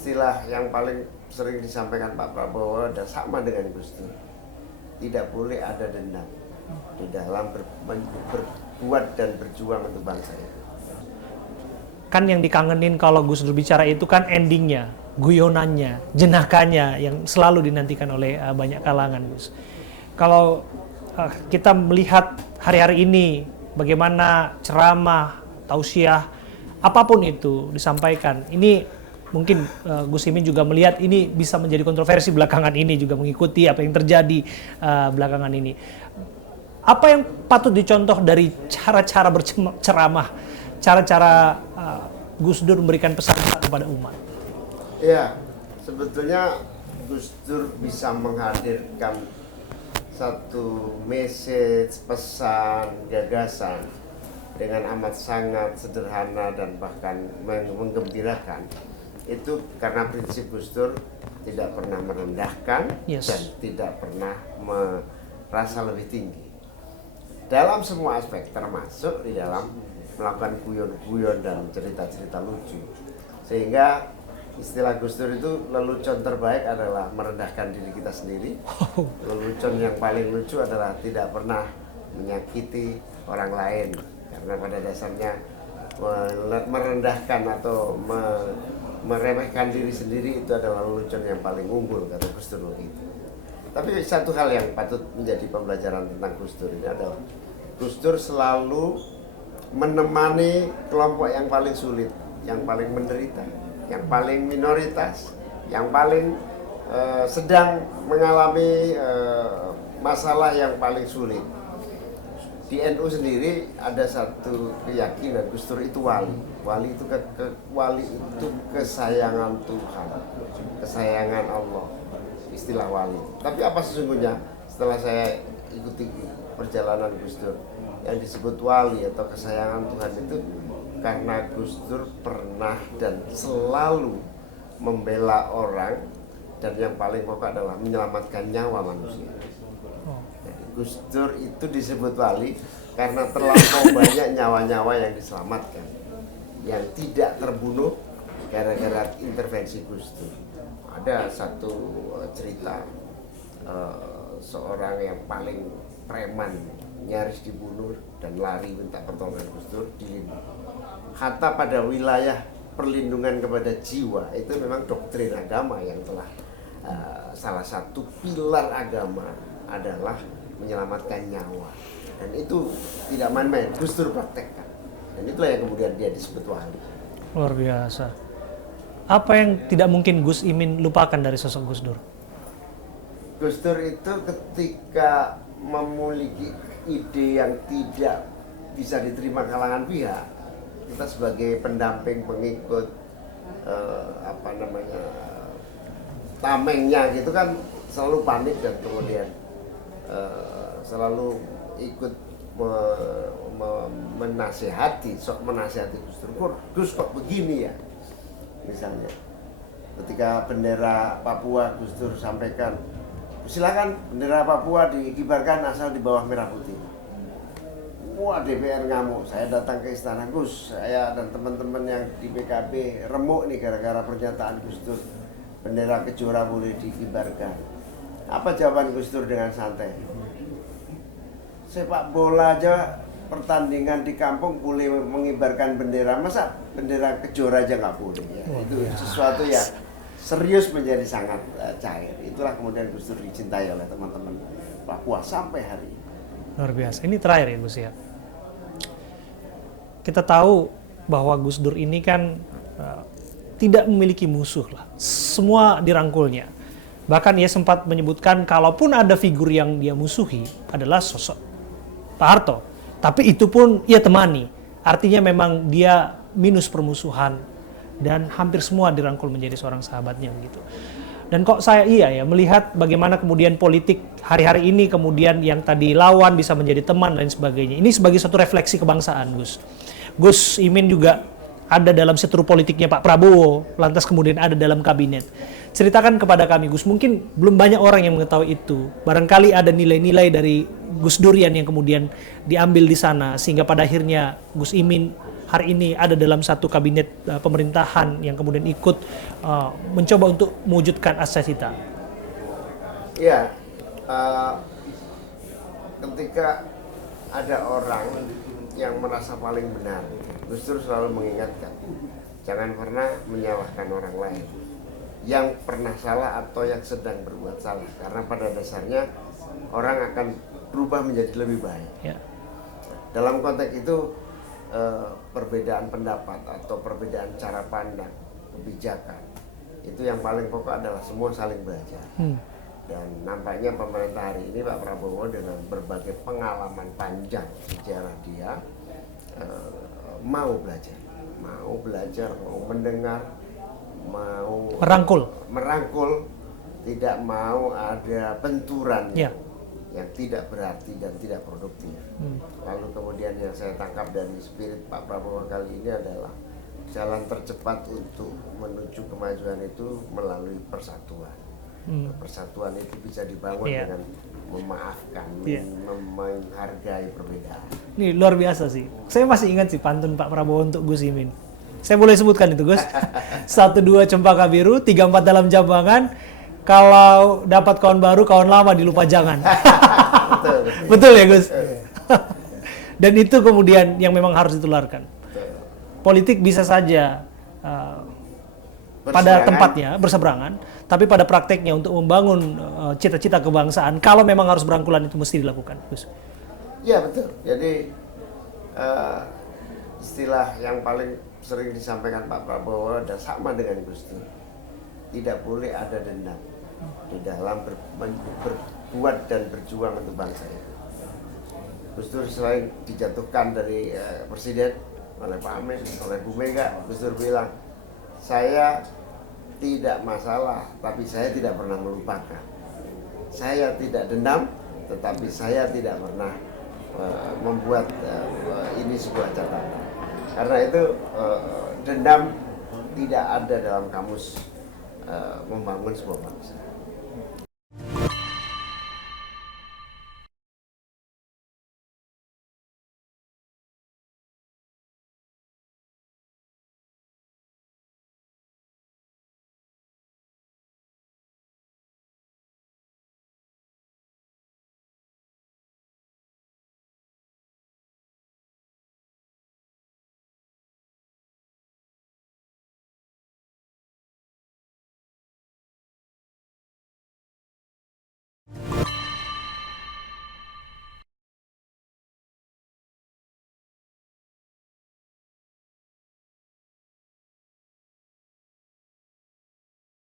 istilah yang paling sering disampaikan Pak Prabowo dan sama dengan Gus Dur. Tidak boleh ada dendam di dalam berbuat dan berjuang untuk bangsa ini. Kan yang dikangenin kalau Gus Dur bicara itu kan endingnya, guyonannya, jenakanya yang selalu dinantikan oleh banyak kalangan, Gus. Kalau kita melihat hari-hari ini bagaimana ceramah, tausiah, apapun itu disampaikan, ini mungkin Gus Imin juga melihat ini bisa menjadi kontroversi belakangan ini, juga mengikuti apa yang terjadi belakangan ini. Apa yang patut dicontoh dari cara-cara berceramah, cara-cara Gus Dur memberikan pesan kepada umat? Ya, sebetulnya Gus Dur bisa menghadirkan satu message, pesan, gagasan dengan amat sangat sederhana dan bahkan menggembirakan. Itu karena prinsip Gus Dur tidak pernah merendahkan dan tidak pernah merasa lebih tinggi dalam semua aspek, termasuk di dalam melakukan guyon-guyon dan cerita-cerita lucu. Sehingga istilah Gus Dur itu lelucon terbaik adalah merendahkan diri kita sendiri. Lelucon yang paling lucu adalah tidak pernah menyakiti orang lain, karena pada dasarnya merendahkan atau meremehkan diri sendiri itu adalah lelucon yang paling unggul, kata Gus Dur begitu. Tapi satu hal yang patut menjadi pembelajaran tentang Gus Dur ini adalah Gus Dur selalu menemani kelompok yang paling sulit, yang paling menderita, yang paling minoritas, yang paling sedang mengalami masalah yang paling sulit. Di NU sendiri ada satu keyakinan Gus Dur itu wali. Wali itu kesayangan Tuhan, kesayangan Allah, istilah wali. Tapi apa sesungguhnya setelah saya ikuti perjalanan Gus Dur, yang disebut wali atau kesayangan Tuhan itu karena Gus Dur pernah dan selalu membela orang, dan yang paling pokok adalah menyelamatkan nyawa manusia. Jadi Gus Dur itu disebut wali karena terlampau banyak nyawa-nyawa yang diselamatkan, yang tidak terbunuh gara-gara intervensi Gus Dur. Ada satu cerita seorang yang paling preman nyaris dibunuh dan lari minta pertolongan Gus Dur, dilindungi. Hatta pada wilayah perlindungan kepada jiwa itu memang doktrin agama yang telah salah satu pilar agama adalah menyelamatkan nyawa, dan itu tidak main-main Gus Dur praktekkan, dan itulah yang kemudian dia disebut wali. Luar biasa. Apa yang tidak mungkin Gus Imin lupakan dari sosok Gus Dur? Gus Dur itu ketika memiliki ide yang tidak bisa diterima kalangan pihak, kita sebagai pendamping, pengikut, tamengnya gitu kan selalu panik dan kemudian selalu ikut menasehati Gus Dur. Gus kok begini ya? Misalnya ketika bendera Papua Gus Dur sampaikan, silakan bendera Papua dikibarkan asal di bawah merah putih. Wah, DPR ngamuk. Saya datang ke istana, Gus, saya dan teman-teman yang di PKB remuk nih gara-gara pernyataan Gus Dur, bendera Kejora boleh dikibarkan. Apa jawaban Gus Dur dengan santai? Sepak bola aja pertandingan di kampung boleh mengibarkan bendera, masa bendera Kejora aja nggak boleh ya? Itu sesuatu yang serius menjadi sangat cair. Itulah kemudian Gus Dur dicintai oleh teman-teman Papua sampai hari ini. Luar biasa. Ini terakhir ya Gus ya. Kita tahu bahwa Gus Dur ini kan tidak memiliki musuh lah. Semua dirangkulnya. Bahkan ia sempat menyebutkan kalaupun ada figur yang dia musuhi adalah sosok Pak Harto. Tapi itu pun ia temani. Artinya memang dia minus permusuhan dan hampir semua dirangkul menjadi seorang sahabatnya begitu. Dan kok saya melihat bagaimana kemudian politik hari-hari ini kemudian yang tadi lawan bisa menjadi teman dan sebagainya. Ini sebagai satu refleksi kebangsaan, Gus. Gus Imin juga ada dalam seturu politiknya Pak Prabowo, lantas kemudian ada dalam kabinet. Ceritakan kepada kami, Gus, mungkin belum banyak orang yang mengetahui itu. Barangkali ada nilai-nilai dari Gus Durian yang kemudian diambil di sana, sehingga pada akhirnya Gus Imin hari ini ada dalam satu kabinet pemerintahan yang kemudian ikut mencoba untuk mewujudkan Asasita? Ya, ketika ada orang yang merasa paling benar, Gus Dur selalu mengingatkan, jangan pernah menyalahkan orang lain yang pernah salah atau yang sedang berbuat salah, karena pada dasarnya orang akan berubah menjadi lebih baik. Ya. Dalam konteks itu perbedaan pendapat atau perbedaan cara pandang, kebijakan, itu yang paling pokok adalah semua saling belajar. Dan nampaknya pemerintah hari ini Pak Prabowo dengan berbagai pengalaman panjang sejarah dia mau belajar, mau mendengar, mau merangkul, tidak mau ada benturan yang tidak berarti dan tidak produktif. Lalu kemudian yang saya tangkap dari spirit Pak Prabowo kali ini adalah jalan tercepat untuk menuju kemajuan itu melalui persatuan. Persatuan itu bisa dibangun dengan memaafkan, menghargai perbedaan. Ini luar biasa sih. Saya masih ingat sih pantun Pak Prabowo untuk Gus Imin. Saya boleh sebutkan itu, Gus. 1, 2 cempaka biru, 3, 4 dalam jambangan. Kalau dapat kawan baru, kawan lama dilupa jangan. Betul. Betul ya, Gus? Dan itu kemudian yang memang harus ditularkan. Politik bisa saja pada tempatnya berseberangan, tapi pada prakteknya untuk membangun cita-cita kebangsaan, kalau memang harus berangkulan itu mesti dilakukan, Gus. Ya betul. Jadi istilah yang paling sering disampaikan Pak Prabowo dan sama dengan Gus Dur. Tidak boleh ada dendam di dalam berbuat dan berjuang untuk bangsa itu. Gus Dur selain dijatuhkan dari presiden oleh Pak Amin, oleh Bu Mega, Gus Dur bilang, saya tidak masalah, tapi saya tidak pernah melupakan. Saya tidak dendam, tetapi saya tidak pernah membuat ini sebuah catatan. Karena itu dendam tidak ada dalam kamus membangun sebuah bangsa.